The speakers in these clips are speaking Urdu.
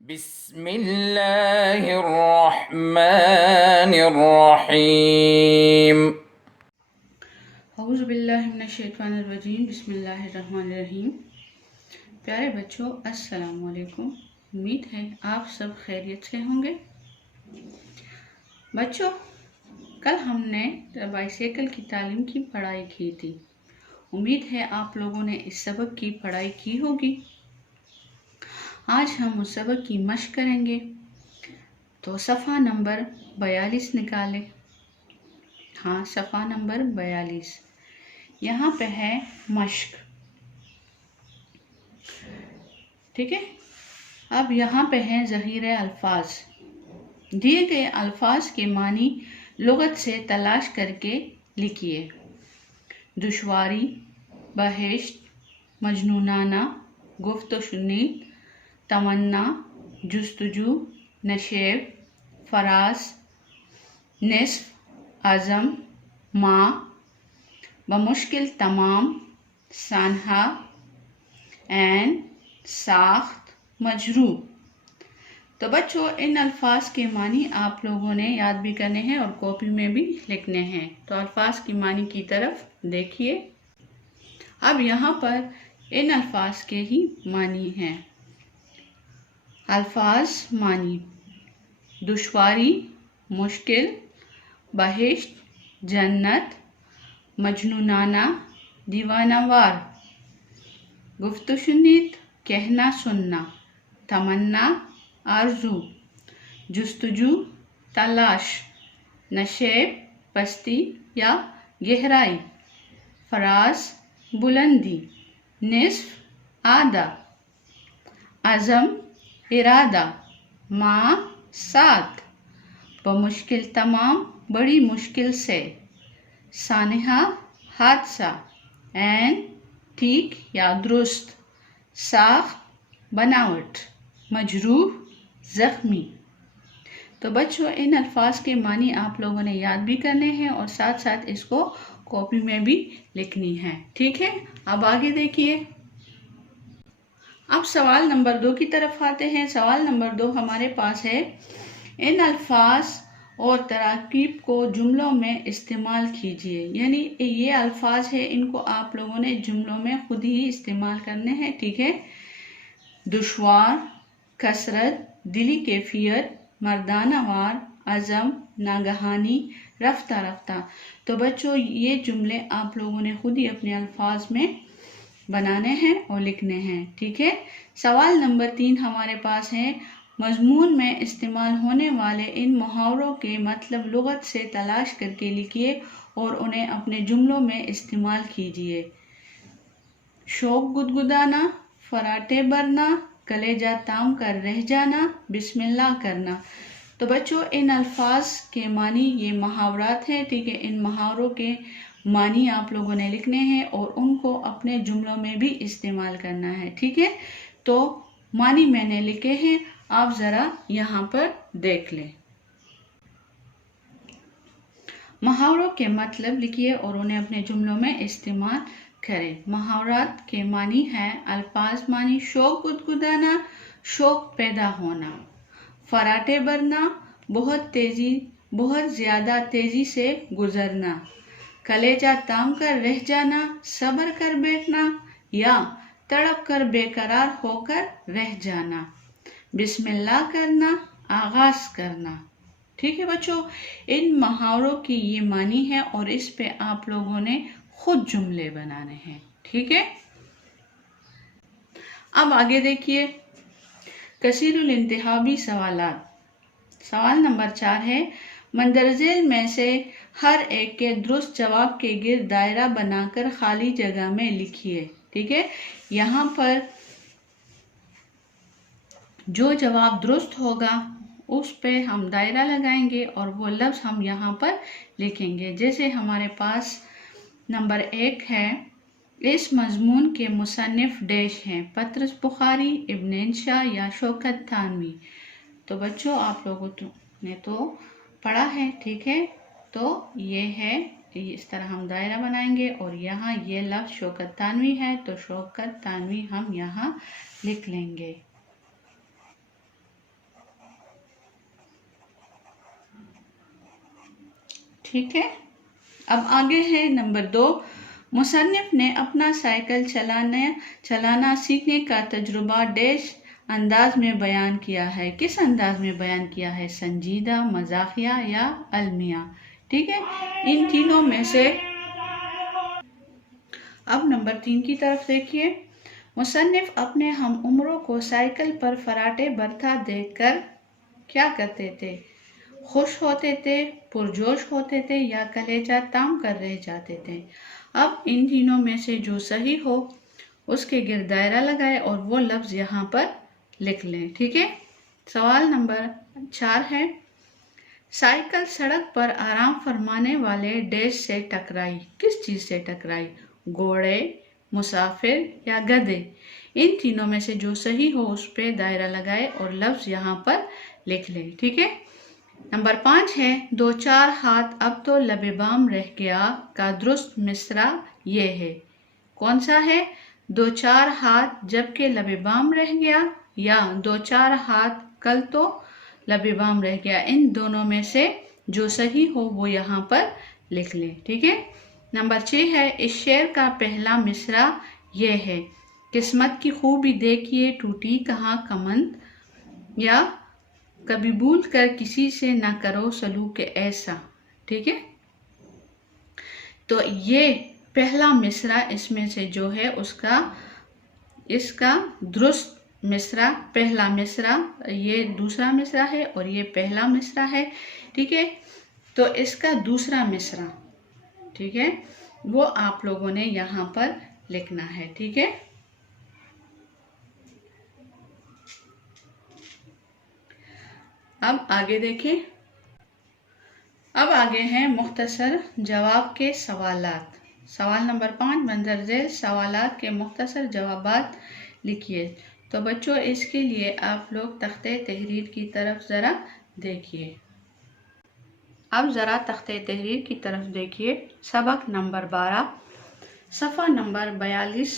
بسم اللہ الرحمن الرحیم۔ اعوذ باللہ من الشیطان الرجیم، بسم اللہ الرحمن الرحیم۔ پیارے بچوں، السلام علیکم۔ امید ہے آپ سب خیریت سے ہوں گے۔ بچوں، کل ہم نے بائسیکل کی تعلیم کی پڑھائی کی تھی۔ امید ہے آپ لوگوں نے اس سبق کی پڑھائی کی ہوگی۔ آج ہم اس سبق کی مشق کریں گے، تو صفحہ نمبر 42 نکالیں۔ ہاں، صفحہ نمبر 42 یہاں پہ ہے مشق، ٹھیک ہے۔ اب یہاں پہ ہے ذخیرہ الفاظ۔ دیے گئے الفاظ کے معنی لغت سے تلاش کر کے لکھیے۔ دشواری، بہشت، مجنونانہ، گفت و شنید، تمنا، جستجو، نشیب، فراز، نصف، عزم، ماں، بمشکل تمام، سانحہ، عین، ساخت، مجروح۔ تو بچوں، ان الفاظ کے معنی آپ لوگوں نے یاد بھی کرنے ہیں اور کاپی میں بھی لکھنے ہیں۔ تو الفاظ کی معنی کی طرف دیکھیے۔ اب یہاں پر ان الفاظ کے ہی معنی ہیں۔ الفاظ معنی: دشواری، مشکل، بہشت، جنت، مجنونانہ، دیوانہ وار، گفت و شنید، کہنا سننا، تمنا، آرزو، جستجو، تلاش، نشیب، پستی یا گہرائی، فراز، بلندی، نصف، آدھا، عزم، ارادہ، ماں، ساتھ، بمشکل تمام، بڑی مشکل سے، سانحہ، حادثہ، عین، ٹھیک یا درست، ساخت، بناوٹ، مجروح، زخمی۔ تو بچوں، ان الفاظ کے معنی آپ لوگوں نے یاد بھی کرنے ہیں اور ساتھ ساتھ اس کو کاپی میں بھی لکھنی ہے، ٹھیک ہے۔ اب آگے دیکھیے۔ اب سوال نمبر 2 کی طرف آتے ہیں۔ سوال نمبر 2 ہمارے پاس ہے، ان الفاظ اور تراکیب کو جملوں میں استعمال کیجیے۔ یعنی یہ الفاظ ہے، ان کو آپ لوگوں نے جملوں میں خود ہی استعمال کرنے ہیں، ٹھیک ہے۔ دشوار، کثرت، دلی کیفیت، مردانہ وار، عزم، ناگہانی، رفتہ رفتہ۔ تو بچوں، یہ جملے آپ لوگوں نے خود ہی اپنے الفاظ میں بنانے ہیں اور لکھنے ہیں، ٹھیک ہے۔ سوال نمبر 3 ہمارے پاس ہے، مضمون میں استعمال ہونے والے ان محاوروں کے مطلب لغت سے تلاش کر کے لکھیے اور انہیں اپنے جملوں میں استعمال کیجیے۔ شوق گدگدانا، فراٹے برنا، کلیجہ تام کر رہ جانا، بسم اللہ کرنا۔ تو بچوں، ان الفاظ کے معنی یہ محاورات ہیں، ٹھیک ہے۔ ان محاوروں کے معنی آپ لوگوں نے لکھنے ہیں اور ان کو اپنے جملوں میں بھی استعمال کرنا ہے، ٹھیک ہے۔ تو معنی میں نے لکھے ہیں، آپ ذرا یہاں پر دیکھ لیں۔ محاوروں کے مطلب لکھیے اور انہیں اپنے جملوں میں استعمال کریں۔ محاورات کے معنی ہے، الفاظ معنی: شوق گدگدانا، شوق پیدا ہونا، فراٹے برنا، بہت زیادہ تیزی سے گزرنا، کلیجہ تام کر رہ جانا، صبر کر بیٹھنا یا تڑپ کر بے قرار ہو کر رہ جانا، بسم اللہ کرنا، آغاز کرنا، ٹھیک ہے بچوں۔ ان محاوروں کی یہ معنی ہے اور اس پہ آپ لوگوں نے خود جملے بنانے ہیں، ٹھیک ہے۔ اب آگے دیکھیے، کثیر الانتخابی سوالات۔ سوال نمبر 4 ہے، مندرجہ میں سے ہر ایک کے درست جواب کے گرد دائرہ بنا کر خالی جگہ میں لکھیے، ٹھیک ہے۔ یہاں پر جو جواب درست ہوگا اس پہ ہم دائرہ لگائیں گے اور وہ لفظ ہم یہاں پر لکھیں گے۔ جیسے ہمارے پاس نمبر 1 ہے، اس مضمون کے مصنف ڈیش ہیں، پطرس بخاری، ابن انشا یا شوکت تھانوی۔ تو بچوں، آپ لوگوں نے تو پڑھا ہے، ٹھیک ہے۔ تو یہ ہے، اس طرح ہم دائرہ بنائیں گے اور یہاں یہ لفظ شوکت تھانوی ہے تو شوکت تھانوی ہم یہاں لکھ لیں گے۔ ٹھیک ہے. اب آگے ہے نمبر 2. مصنف نے اپنا سائیکل چلانا سیکھنے کا تجربہ ڈیش انداز میں بیان کیا ہے. کس انداز میں بیان کیا ہے؟ سنجیدہ، مزاحیہ یا علمیہ. ٹھیک ہے، ان تینوں میں سے. اب نمبر 3 کی طرف دیکھیے. مصنف اپنے ہم عمروں کو سائیکل پر فراٹے برتا دیکھ کر کیا کرتے تھے؟ خوش ہوتے تھے، پرجوش ہوتے تھے یا کلیجہ تام کر رہ جاتے تھے؟ اب ان تینوں میں سے جو صحیح ہو اس کے گرد دائرہ لگائے اور وہ لفظ یہاں پر لکھ لیں. ٹھیک ہے. سوال نمبر 4 ہے. سائیکل سڑک پر آرام فرمانے والے ڈیش سے ٹکرائی. کس چیز سے ٹکرائی؟ گھوڑے، مسافر یا گدھے؟ ان تینوں میں سے جو صحیح ہو اس پہ دائرہ لگائے اور لفظ یہاں پر لکھ لیں. ٹھیک ہے. نمبر 5 ہے. دو چار ہاتھ اب تو لب بام رہ گیا کا درست مصرع یہ ہے. کون سا ہے؟ دو چار ہاتھ جب کہ لب بام رہ گیا یا دو چار ہاتھ کل تو لب بام رہ گیا. ان دونوں میں سے جو صحیح ہو وہ یہاں پر لکھ لیں. ٹھیک ہے. نمبر 6 ہے. اس شعر کا پہلا مصرع یہ ہے. قسمت کی خوبی دیکھیے ٹوٹی کہاں کمند، یا کبھی بھول کر کسی سے نہ کرو سلوک ایسا. ٹھیک ہے. تو یہ پہلا مصرع اس میں سے جو ہے اس کا درست مصرع پہلا مصرع، یہ دوسرا مصرع ہے اور یہ پہلا مصرع ہے. ٹھیک ہے. تو اس کا دوسرا مصرع، ٹھیک ہے، وہ آپ لوگوں نے یہاں پر لکھنا ہے. ٹھیک ہے. اب آگے دیکھیں. اب آگے ہیں مختصر جواب کے سوالات. سوال نمبر 5. مندرجہ ذیل سوالات کے مختصر جوابات لکھیے. تو بچوں اس کے لیے آپ لوگ تختہ تحریر کی طرف ذرا دیکھیے. اب ذرا تختہ تحریر کی طرف دیکھیے. سبق نمبر 12، صفحہ نمبر 42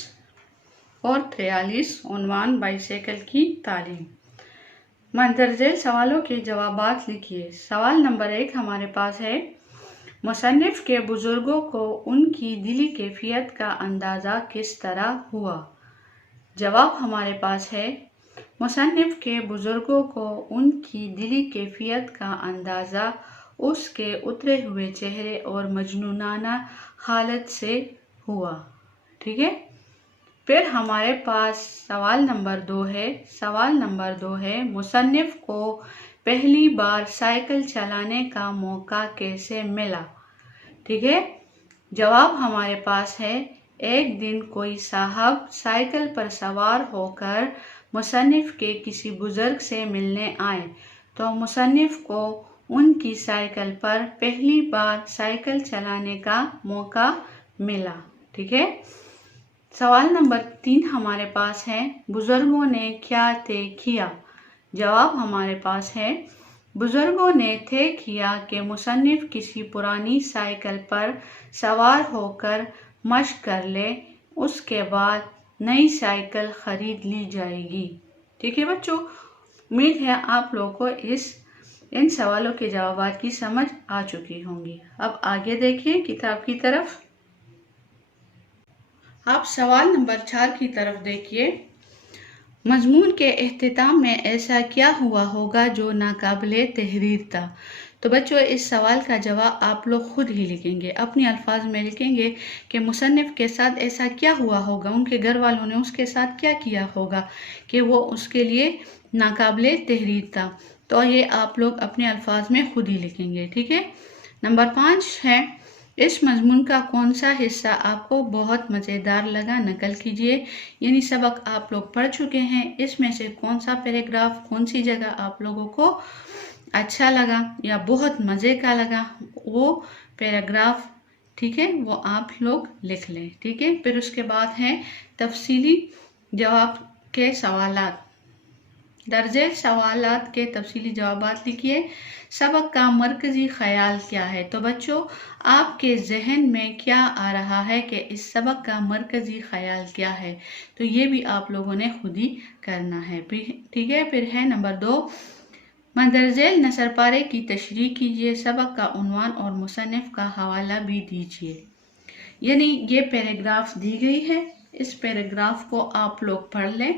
اور 43. عنوان بائسیکل کی تعلیم. مندرجہ ذیل سوالوں کے جوابات لکھیے. سوال نمبر 1 ہمارے پاس ہے. مصنف کے بزرگوں کو ان کی دلی کیفیت کا اندازہ کس طرح ہوا؟ جواب ہمارے پاس ہے. مصنف کے بزرگوں کو ان کی دلی کیفیت کا اندازہ اس کے اترے ہوئے چہرے اور مجنونانہ حالت سے ہوا. ٹھیک ہے. پھر ہمارے پاس سوال نمبر 2 ہے. سوال نمبر 2 ہے. مصنف کو پہلی بار سائیکل چلانے کا موقع کیسے ملا؟ ٹھیک ہے. جواب ہمارے پاس ہے. ایک دن کوئی صاحب سائیکل پر سوار ہو کر مصنف کے کسی بزرگ سے ملنے آئے تو مصنف کو ان کی سائیکل پر پہلی بار سائیکل چلانے کا موقع ملا. ٹھیک ہے. سوال نمبر 3 ہمارے پاس ہے. بزرگوں نے کیا طے کیا؟ جواب ہمارے پاس ہے. بزرگوں نے طے کیا کہ مصنف کسی پرانی سائیکل پر سوار ہو کر مشق کر لے، اس کے بعد نئی سائیکل خرید لی جائے گی. ٹھیک ہے بچوں. امید ہے آپ لوگوں کو ان سوالوں کے جوابات کی سمجھ آ چکی ہوں گی. اب آگے دیکھیں کتاب کی طرف. آپ سوال نمبر 4 کی طرف دیکھیے. مضمون کے اختتام میں ایسا کیا ہوا ہوگا جو ناقابل تحریر تھا؟ تو بچوں اس سوال کا جواب آپ لوگ خود ہی لکھیں گے، اپنے الفاظ میں لکھیں گے کہ مصنف کے ساتھ ایسا کیا ہوا ہوگا، ان کے گھر والوں نے اس کے ساتھ کیا کیا ہوگا کہ وہ اس کے لیے ناقابل تحریر تھا. تو یہ آپ لوگ اپنے الفاظ میں خود ہی لکھیں گے. ٹھیک ہے. نمبر 5 ہے. اس مضمون کا کون سا حصہ آپ کو بہت مزیدار لگا؟ نقل کیجیے. یعنی سبق آپ لوگ پڑھ چکے ہیں، اس میں سے کون سا پیراگراف، کون سی جگہ آپ لوگوں کو اچھا لگا یا بہت مزے کا لگا، وہ پیراگراف، ٹھیک ہے، وہ آپ لوگ لکھ لیں. ٹھیک ہے. پھر اس کے بعد ہے تفصیلی جواب کے سوالات. درجے سوالات کے تفصیلی جوابات لکھیے. سبق کا مرکزی خیال کیا ہے؟ تو بچوں آپ کے ذہن میں کیا آ رہا ہے کہ اس سبق کا مرکزی خیال کیا ہے؟ تو یہ بھی آپ لوگوں نے خود ہی کرنا ہے. ٹھیک ہے. پھر ہے نمبر 2، مندرجہ ذیل نثر پارے کی تشریح کیجیے، سبق کا عنوان اور مصنف کا حوالہ بھی دیجیے۔ یعنی یہ پیراگراف دی گئی ہے، اس پیراگراف کو آپ لوگ پڑھ لیں،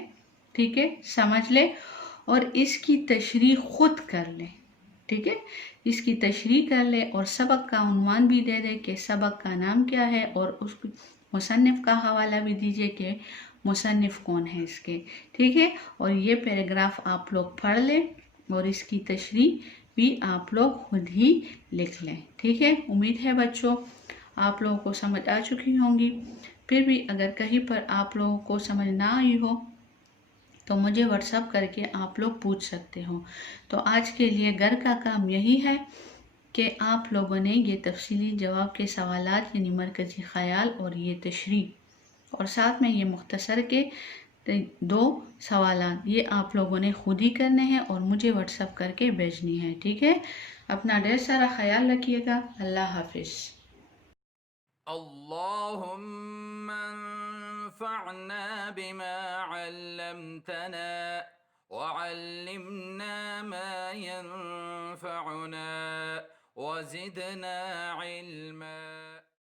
ٹھیک ہے، سمجھ لیں اور اس کی تشریح خود کر لیں، ٹھیک ہے، اس کی تشریح کر لیں اور سبق کا عنوان بھی دے دیں کہ سبق کا نام کیا ہے اور اس مصنف کا حوالہ بھی دیجیے کہ مصنف کون ہے اس کے، ٹھیک ہے، اور یہ پیراگراف آپ لوگ پڑھ لیں اور اس کی تشریح بھی آپ لوگ خود ہی لکھ لیں، ٹھیک ہے۔ امید ہے بچوں آپ لوگوں کو سمجھ آ چکی ہوں گی۔ پھر بھی اگر کہیں پر آپ لوگوں کو سمجھ نہ آئی ہو تو مجھے واٹس ایپ کر کے آپ لوگ پوچھ سکتے ہو۔ تو آج کے لیے گھر کا کام یہی ہے کہ آپ لوگوں نے یہ تفصیلی جواب کے سوالات یعنی مرکزی خیال اور یہ تشریح اور ساتھ میں یہ مختصر کے 2 سوالات یہ آپ لوگوں نے خود ہی کرنے ہیں اور مجھے واٹس ایپ کر کے بھیجنی ہے، ٹھیک ہے۔ اپنا ڈھیر سارا خیال رکھیے گا۔ اللہ حافظ۔ اللهم انفعنا بما علمتنا وعلمنا ما ينفعنا وزدنا علما